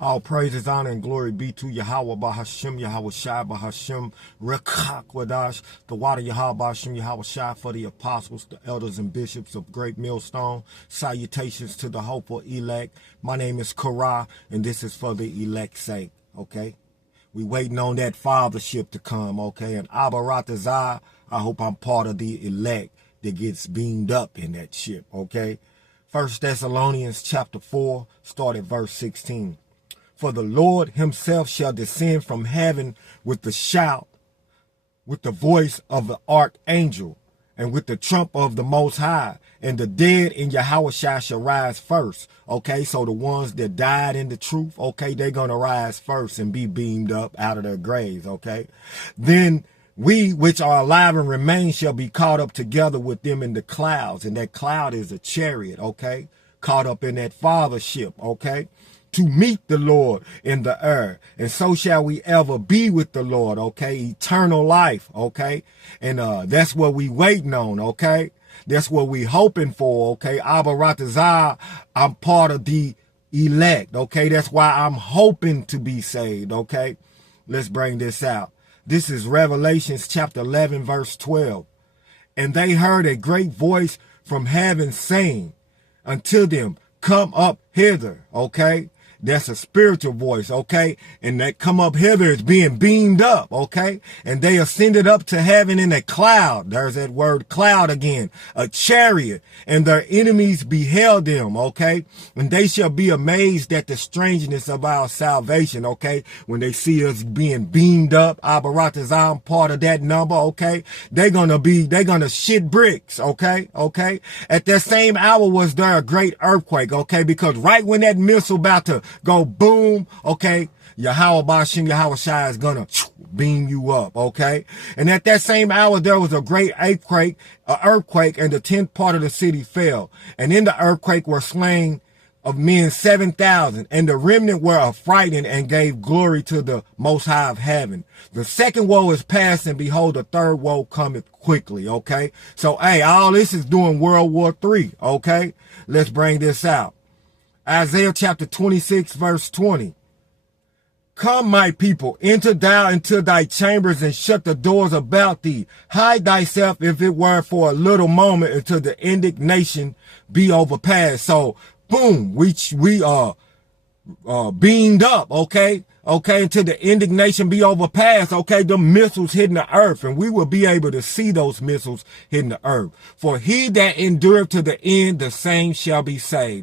All praises, honor, and glory be to Yahweh Bahashim, Yahweh Shai Bahashim, Rekak Wadash, the water Yahweh Bahashim, Yahweh Shai, for the apostles, the elders, and bishops of Great Millstone. Salutations to the hopeful elect. My name is Korah, and this is for the elect's sake, okay? We waiting on that fathership to come, okay? And Abaratazah, I hope I'm part of the elect that gets beamed up in that ship, okay? 1 Thessalonians chapter 4, start at verse 16. For the Lord himself shall descend from heaven with the shout, with the voice of the archangel, and with the trump of the Most High, and the dead in Yahweh shall rise first. Okay, so the ones that died in the truth, okay, they're going to rise first and be beamed up out of their graves, okay? Then we which are alive and remain shall be caught up together with them in the clouds, and that cloud is a chariot, okay? Caught up in that fathership, okay? To meet the Lord in the air. And so shall we ever be with the Lord, okay? Eternal life, okay? And that's what we waiting on, okay? That's what we hoping for, okay? Abaratazah, I'm part of the elect, okay? That's why I'm hoping to be saved, okay? Let's bring this out. This is Revelations chapter 11, verse 12. And they heard a great voice from heaven saying unto them, come up hither, okay? That's a spiritual voice, okay? And that come up hither is being beamed up, okay? And they ascended up to heaven in a cloud. There's that word cloud again, a chariot. And their enemies beheld them, okay? And they shall be amazed at the strangeness of our salvation, okay? When they see us being beamed up, Abaratazah, I'm part of that number, okay? They're gonna shit bricks, okay? Okay? At that same hour was there a great earthquake, okay? Because right when that missile about to go boom, okay, Yahweh Bashim, Yahweh Shai is gonna beam you up, okay? And at that same hour, there was a great earthquake, and the 10th part of the city fell. And in the earthquake were slain of men 7,000, and the remnant were affrighted and gave glory to the Most High of heaven. The second woe is past, and behold, the third woe cometh quickly, okay? So, hey, all this is doing World War III, okay? Let's bring this out. Isaiah chapter 26, verse 20. Come, my people, enter thou into thy chambers and shut the doors about thee. Hide thyself, if it were for a little moment, until the indignation be overpassed. So, boom, we are beamed up, okay? Okay, until the indignation be overpassed, okay, the missiles hitting the earth, and we will be able to see those missiles hitting the earth. For he that endureth to the end, the same shall be saved.